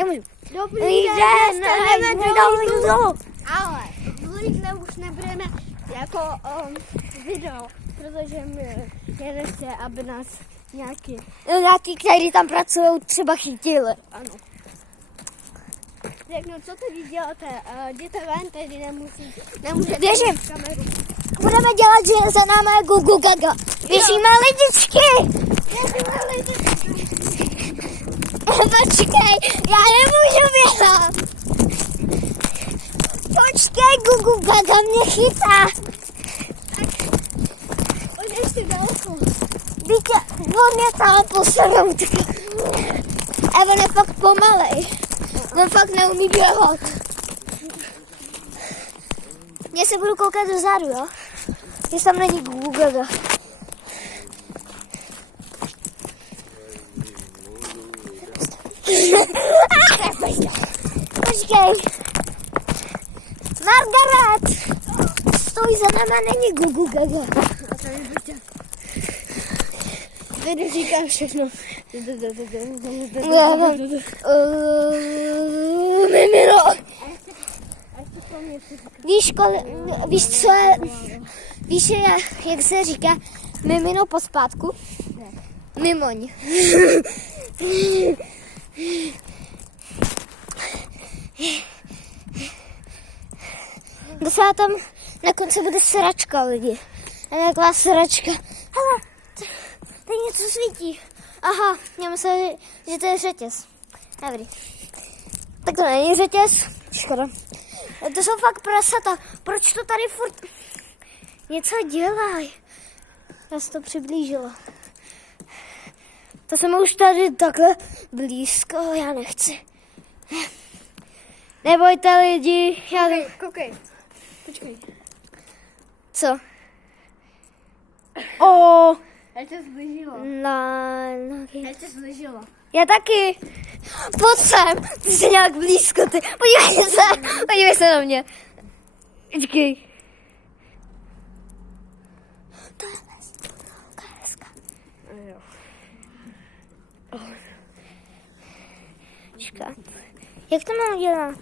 Já můžu. Dobrý den, ale dvojitele už nebudeme jako video, protože mě nechce, aby nás nějaký... Nějaký, kteří tam pracují, třeba chytili. Ano. Řeknu, co tady děláte? Jděte ven, tady nemůžete Běžím. mít kameru. Budeme dělat, že za náma je Gugu Gaga. Běžíme lidičky. Běžíme lidičky. Počkej, já nemůžu běhat. Počkej, Gugu Gaga mě chytá. On je ještě daleko. Víte, on je tam posunut. A on je fakt pomalej. On fakt neumí běhat. Já se budu koukat dozadu, jo? Jestli tam není Gugu Gaga. Počkej. Margaret! Stoj, za náma není Gugu Gaga. Tady říkám všechno. Já mám... Mimino. Víš, co je... Víš, jak se říká mimino pospátku? Mimoň. Dostala tam na konci bude sračka, lidi. A taková sračka. Hele, tady něco svítí. Aha, já myslel, že to je řetěz. Dobrý. Tak to není řetěz. Škoda. To jsou fakt prasata. Proč to tady furt něco dělají? Já se to přiblížila. To jsem už tady takhle blízko, já nechci. Nebojte lidi, já... Koukej. Počkej. Co? O, Já tě zblížila. no, Já tě zblížila. já taky. Pojď sem, ty jsi nějak blízko, ty. Podívej se na mě. Počkej. To je hezká. Počkat. Jak to mám dělat?